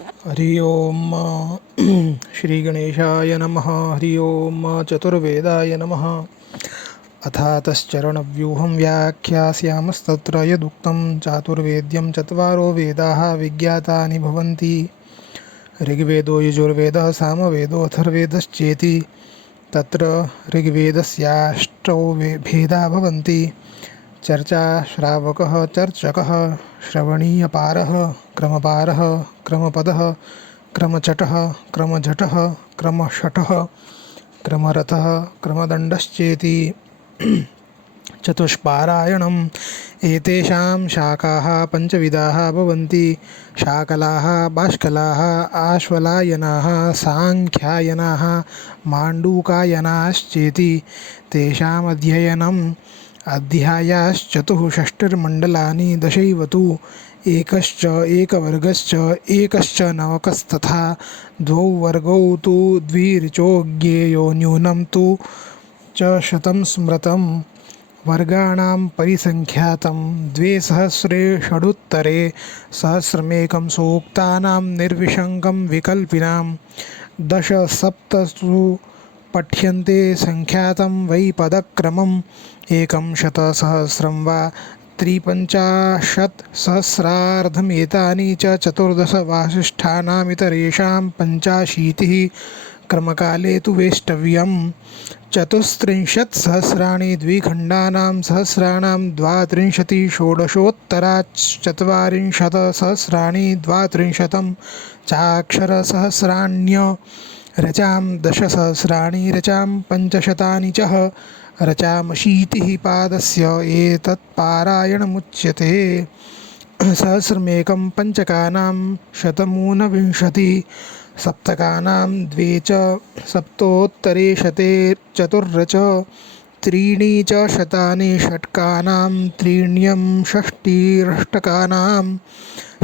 हरि ओम श्री गणेशाय नमः। हरि ओम चतुर्वेदाय नमः। अथातश्चरणव्यूहं व्याख्यास्यामस्तत्र यदुक्तं चातुर्वेद्यं चत्वारो वेदाः विज्ञातानि भवन्ति। ऋग्वेदो यजुर्वेदः सामवेदो अथर्ववेदश्चेति। तत्र ऋग्वेदस्याष्टौ भेदा भवन्ति। चर्चा श्रावकः चर्चकः श्रवणीयपारः क्रमपारः क्रमपदः क्रमचटः क्रमझटः क्रमषटः क्रमरथः क्रमदण्डश्चेति। चतुष्पारायणम् एतेषां शाखाः पञ्चविधाः भवन्ति। शाकलाः बाष्कलाः आश्वलायनाः साङ्ख्यायनाः माण्डूकायनाश्चेति। तेषामध्ययनम् अध्यायाश्चतुःषष्टिर्मण्डलानि दशैव तु। एकश्च एकवर्गश्च एकश्च नवकस्तथा द्वौ वर्गौ तु द्विरिचो ज्ञेयो न्यूनं तु च शतं स्मृतं। वर्गाणां परिसङ्ख्यातं द्वे सहस्रे षडुत्तरे सहस्रमेकं सूक्तानां निर्विशङ्कं विकल्पिनां। दश सप्तसु पठ्यन्ते सङ्ख्यातं वै पदक्रमम्। एकं शतसहस्रं वा त्रिपञ्चाशत्सहस्रार्धमेतानि च चतुर्दश वासिष्ठानामितरेषां पञ्चाशीतिः क्रमकाले तु वेष्टव्यम्। चतुस्त्रिंशत्सहस्राणि द्विखण्डानां सहस्राणां द्वात्रिंशति षोडशोत्तराश्चत्वारिंशत्सहस्राणि द्वात्रिंशतं चाक्षरसहस्राण्य रचां दशसहस्राणि रचां पञ्चशतानि च रचामशीतिः पादस्य एतत्पारायणमुच्यते। सहस्रमेकं पञ्चकानां शतमूनविंशतिः सप्तकानां द्वे च सप्तोत्तरे शते चतुर्रच त्रीणि च शतानि षट्कानां त्रीण्यं षष्टिरष्टकानां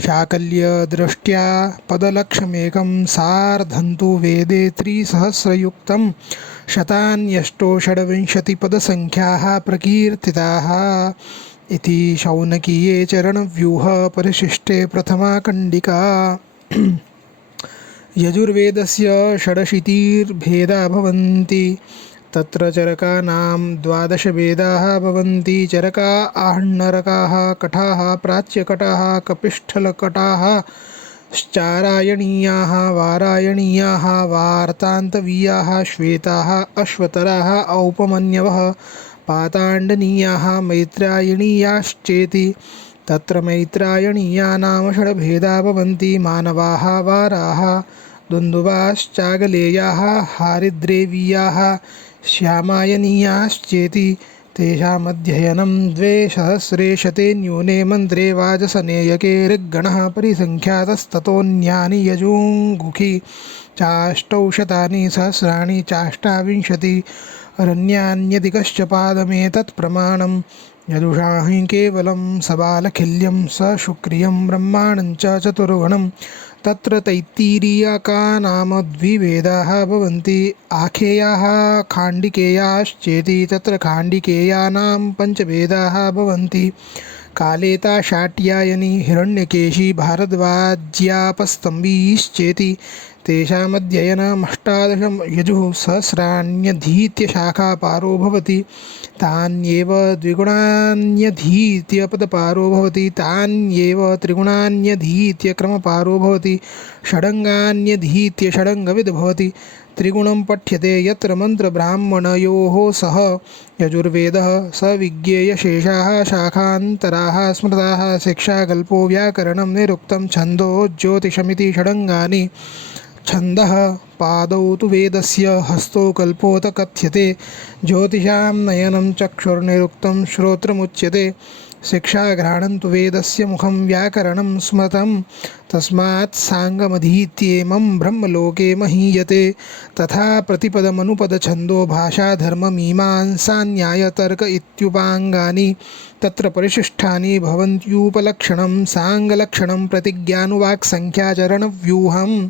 शाकल्यदृष्ट्या पदलक्षमेकं सार्धन्तु वेदे त्रिसहस्रयुक्तं शतान्यष्टो षड्विंशतिपदसङ्ख्याः प्रकीर्तिताः इति शौनकीये चरणव्यूह परिशिष्टे प्रथमा खण्डिका। यजुर्वेदस्य षडशीतिर्भेदा भवन्ति। तत्र चरकानां द्वादशभेदाः भवन्ति। चरका आहण्णरकाः कटाः प्राच्यकटाः कपिष्ठलकटाः श्चारायणीयाः वारायणीयाः वार्तान्तवीयाः श्वेताः अश्वतराः औपमन्यवः पाताण्डनीयाः मैत्रायणीयाश्चेति। तत्र मैत्रायणीयानां षड्भेदा भवन्ति। मानवाः वाराः दुन्दुभाश्चागलेयाः हारिद्रेवीयाः श्यामायनीयाश्चेति। तेषामध्ययनं द्वे सहस्रे शते न्यूने मन्त्रे वाजसने यके ऋग्गणः परिसङ्ख्यातस्ततोऽन्यानि यजुङ्गुखि चाष्टौ शतानि सहस्राणि चाष्टाविंशतिरन्यान्यधिकश्च पादमेतत् प्रमाणम्। यदुषाहि केवलं सबालखिल्यं स शुक्रियं ब्रह्माणं च चतुर्गुणं। तत्र तैत्तिरीयकानां द्विवेदाः भवन्ति। आखेयाः खाण्डिकेयाश्चेति। तत्र खाण्डिकेयानां पञ्चभेदाः भवन्ति। कालेता शाट्यायनी हिरण्यकेशी भारद्वाज्यापस्तम्भीश्चेति। तेषामध्ययनमष्टादश यजुः सहस्राण्यधीत्य शाखापारो भवति। तान्येव द्विगुणान्यधीत्य पदपारो भवति। तान्येव त्रिगुणान्यधीत्य क्रमपारो भवति। षडङ्गान्यधीत्य षडङ्गविद् भवति। त्रिगुणं पठ्यते यत्र मन्त्रब्राह्मणयोः सह यजुर्वेदः स विज्ञेयशेषाः शाखान्तराः स्मृताः। शिक्षाकल्पो व्याकरणं निरुक्तं छन्दो ज्योतिषमिति षडङ्गानि। छन्दः पादौ तु वेदस्य हस्तो कल्पोऽत कथ्यते। ज्योतिषां नयनं चक्षुर्निरुक्तं श्रोत्रमुच्यते। शिक्षाघ्राणं तु वेदस्य मुखं व्याकरणं स्मृतं। तस्मात् साङ्गमधीत्येमं ब्रह्मलोके महीयते। तथा प्रतिपदमनुपदछन्दो भाषा धर्ममीमांसा न्यायतर्क इत्युपाङ्गानि। तत्र परिशिष्टानि भवन्त्युपलक्षणं साङ्गलक्षणं प्रतिज्ञानुवाक्सङ्ख्याचरणव्यूहम्।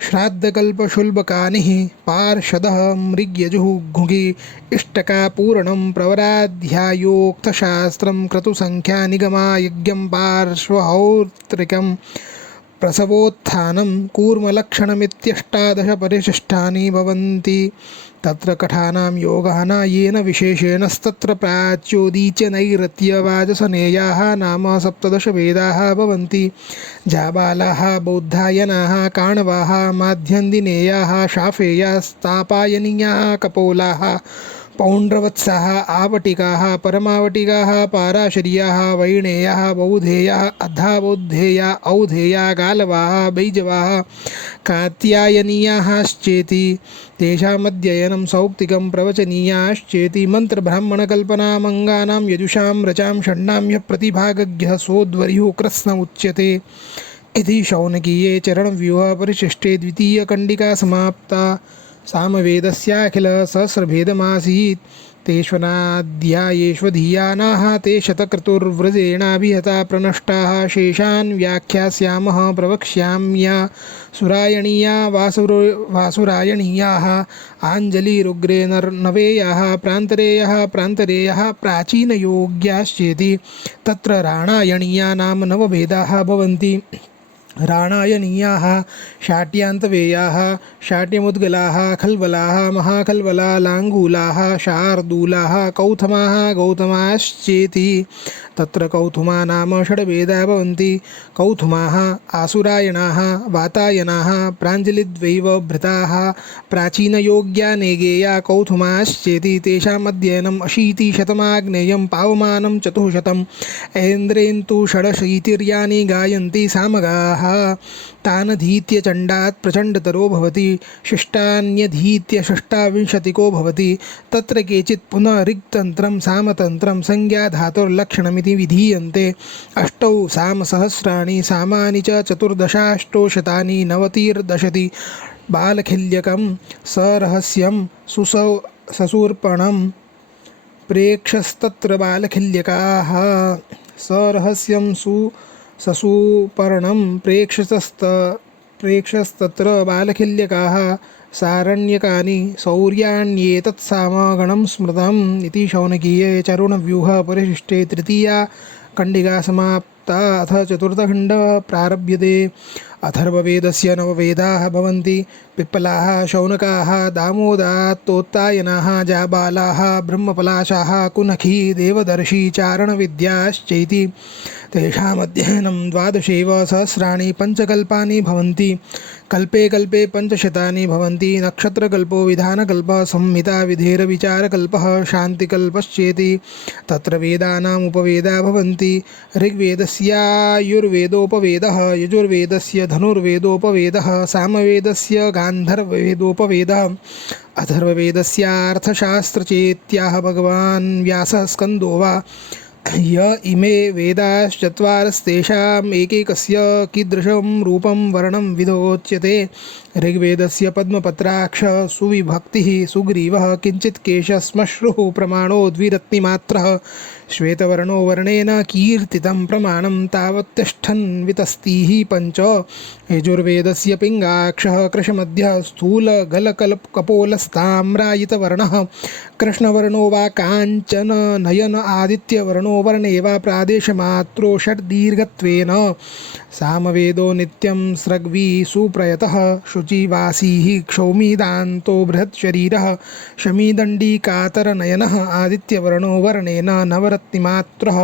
श्राद्धकल्पशुल्बकानिः पार्षदः मृग्यजुः घुघि इष्टकापूरणं प्रवराध्यायोक्तशास्त्रं क्रतुसङ्ख्यानिगमा यज्ञं पार्श्वहौत्रिकं प्रसवोत्थानं कूर्मलक्षणमित्यष्टादश परिशिष्टानि भवन्ति। तत्र कठानां योगः न येन विशेषेणस्तत्र प्राच्योदीच्यनैरत्यवाजसनेयाः नाम 17 वेदाः भवन्ति। जाबालाः बौद्धायनाः काणवाः माध्यन्दिनेयाः शाफेयास्तापायनीयाः कपोलाः पौण्ड्रवत्साः आवटिकाः परमावटिकाः पाराशर्याः वैणेयाः बौधेयाः अधाबौद्धेया औधेया गालवाः बैजवाः कात्यायनीयाश्चेति तेषामध्ययनं सौक्तिकं प्रवचनीयाश्चेति मन्त्रब्राह्मणकल्पनामङ्गानां यजुषां रचां षण्णाम्यः प्रतिभागज्ञः सोद्वर्युः कृत्स्न उच्यते। इति शौनकीये चरणव्यूह परिशिष्टे द्वितीयकण्डिका समाप्ता। सामवेदस्याखिलसहस्रभेदमासीत् तेष्वनाध्यायेष्वधीयानाः ते शतक्रतुर्व्रजेणाभिहता प्रनष्टाः शेषान् व्याख्यास्यामः प्रवक्ष्याम्या सुरायणीया वासुरायणीयाः आञ्जलिरुग्रे नवेयाः प्रान्तरेयः प्राचीनयोग्याश्चेति। तत्र राणायणीया नाम 9 भेदाः भवन्ति। राणायनीयाः शाट्यान्तवेयाः शाट्यमुद्गलाः खल्वलाः महाखल्वला लाङ्गूलाः शार्दूलाः कौथमाः गौतमाश्चेति। तत्र कौथुमा नाम 6 भेदाः भवन्ति। कौथुमाः आसुरायणाः वातायनाः प्राञ्जलिद्वैव भृताः प्राचीनयोग्या नेगेया कौथुमाश्चेति। तेषाम् अध्ययनम् 80शतमाग्नेयं पावमानं 400। ऐन्द्रेन् तु 6 गायन्ति सामगाः तानधीत्य चण्डात् प्रचण्डतरो भवति। शिष्टान्यधीत्य 26को भवति। तत्र केचित् पुनः ऋक्तन्त्रं सामतन्त्रं संज्ञाधातुर्लक्षणमिति विधीयन्ते। 8 सामसहस्राणि सामानि च 14 90 बालखिल्यकं सरहस्यं ससूर्पणं प्रेक्षस्तत्र बालखिल्यकाः सरहस्यं ससूपर्णं प्रेक्षस्तत्र बालखिल्यकाः सारण्यकानि सौर्याण्येतत्सामगणं स्मृतम्। इति शौनकीये चरुणव्यूह परिशिष्टे तृतीया खण्डिका समाप्ता। अथ चतुर्थखण्डः प्रारभ्यते। अथर्ववेदस्य 9 वेदाः भवन्ति। पिप्पलाः शौनकाः दामोदात्तोत्तायनाः जाबालाः ब्रह्मपलाशाः कुनखी देवदर्शी चारणविद्याश्चैति। तेषामध्ययनं 12 सहस्राणि पञ्चकल्पानि भवन्ति। कल्पे कल्पे 500 भवन्ति। नक्षत्रकल्पो विधानकल्पः संहिता विधेरविचारकल्पः शान्तिकल्पश्चेति। तत्र वेदानाम् उपवेदा भवन्ति। ऋग्वेदस्यायुर्वेदोपवेदः यजुर्वेदस्य धनुर्वेदोपवेदः सामवेदस्य गान्धर्ववेदोपवेदः अथर्ववेदस्यार्थशास्त्रचेत्याह भगवान् व्यासः स्कन्दो वा। य इमे वेदाश्चत्वारस्तेषाम् एकैकस्य कीदृशं रूपं वर्णं विधोच्यते। ऋग्वेदस्य पद्मपत्राक्ष सुविभक्तिः सुग्रीवः किञ्चित् केशश्मश्रुः प्रमाणो द्विरत्निमात्रः श्वेतवर्णो वर्णेन कीर्तितं प्रमाणं तावत्तिष्ठन् वितस्तिः 5। यजुर्वेदस्य पिङ्गाक्षः कृशमध्यः स्थूलगलकपोलस्ताम्रायितवर्णः कृष्णवर्णो वा काञ्चन नयन आदित्यवर्णो वर्णे वा प्रादेशमात्रो षड्दीर्घत्वेन। सामवेदो नित्यं स्रग्वी सुप्रयतः शुचिवासीः क्षौमीदान्तो बृहत्शरीरः शमीदण्डी कातरनयनः आदित्यवर्णो वर्णेन नवरत्निमात्रः।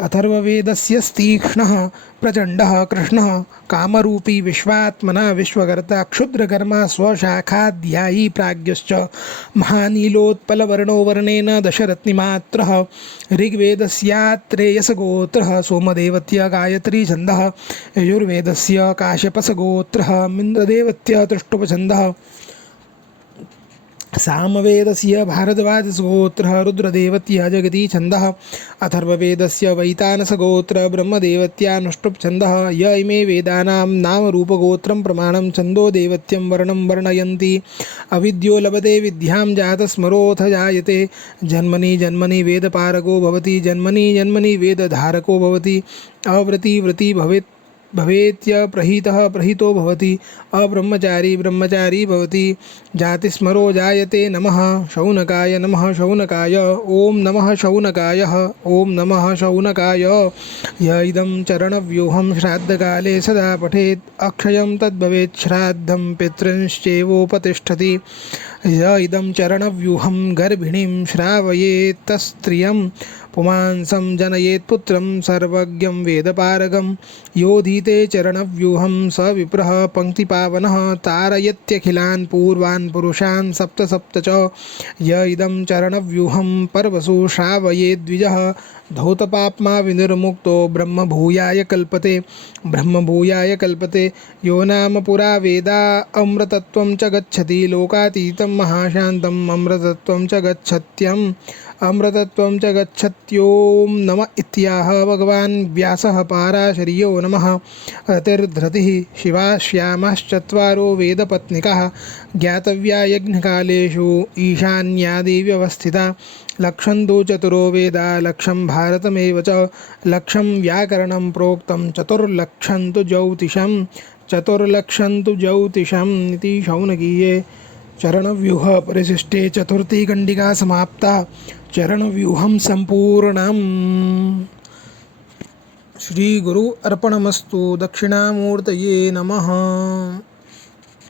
अथर्ववेदस्यस्तीक्ष्णः प्रचण्डः कृष्णः कामरूपी विश्वात्मना विश्वकर्ता क्षुद्रकर्मा स्वशाखाध्यायी प्राज्ञश्च महानीलोत्पलवर्णो वर्णेन 10रत्निमात्रः। ऋग्वेदस्यात्रेयसगोत्रः सोमदेवत्य गायत्री छन्दः। यजुर्वेदस्य काश्यपसगोत्रः मिन्द्रदेवत्य तुष्टुपछन्दः। सामवेदस्य भारद्वाजसगोत्रः रुद्रदेवत्या जगती छन्दः। अथर्ववेदस्य वैतानसगोत्रः ब्रह्मदेवत्यानुष्टुप् छन्दः। य इमे वेदानां नामरूपगोत्रं प्रमाणं छन्दो देवत्यं वर्णं वर्णयन्ति। अविद्यो लभते विद्यां जातस्मरोऽथ जायते। जन्मनि जन्मनि वेदपारगो भवति जन्मनि जन्मनि वेदधारको भवति। अव्रती व्रती भवेत् भवेत्यप्रहितः प्रहितो भवति अब्रह्मचारी ब्रह्मचारी भवति जातिस्मरो जायते नमः शौनकाय नमः शौनकाय ॐ नमः शौनकाय ॐ नमः शौनकाय य इदं चरणव्यूहं श्राद्धकाले सदा पठेत् अक्षयं तद्भवेत् श्राद्धं पितृंश्चैवोपतिष्ठति य इदं चरणव्यूहं गर्भिणीं श्रावयेत् तस्त्रियं पुमांसं जनयेत् पुत्रं सर्वज्ञं वेदपारगं योधीते चरणव्यूहं स विप्रः पङ्क्तिपावनः तारयत्यखिलान् पूर्वान् पुरुषान् सप्त सप्त च य इदं चरणव्यूहं पर्वसु श्रावयेद्विजः धौतपाप्मा विनिर्मुक्तो ब्रह्मभूयाय कल्पते यो नाम पुरा वेदा अमृतत्वं च गच्छति लोकातीतं महाशान्तम् अमृतत्वं च गच्छत्यम् अमृतत्वं च गच्छत्यों नम इत्याह भगवान् व्यासः पाराशर्यो नमः रतिर्धृतिः शिवाश्यामश्चत्वारो वेदपत्निकाः ज्ञातव्या यज्ञकालेषु ईशान्यादिव्यवस्थिता लक्षन्तु चतुरो वेदा लक्षं भारतमेव च लक्षं व्याकरणं प्रोक्तं चतुर्लक्षन्तु ज्योतिषम् इति शौनकीये चरणव्यूह परिशिष्टे चतुर्थी कंडिका समाप्ता चरणव्यूहं सम्पूर्णम् श्री गुरु अर्पणमस्तु दक्षिणामूर्तये नमः।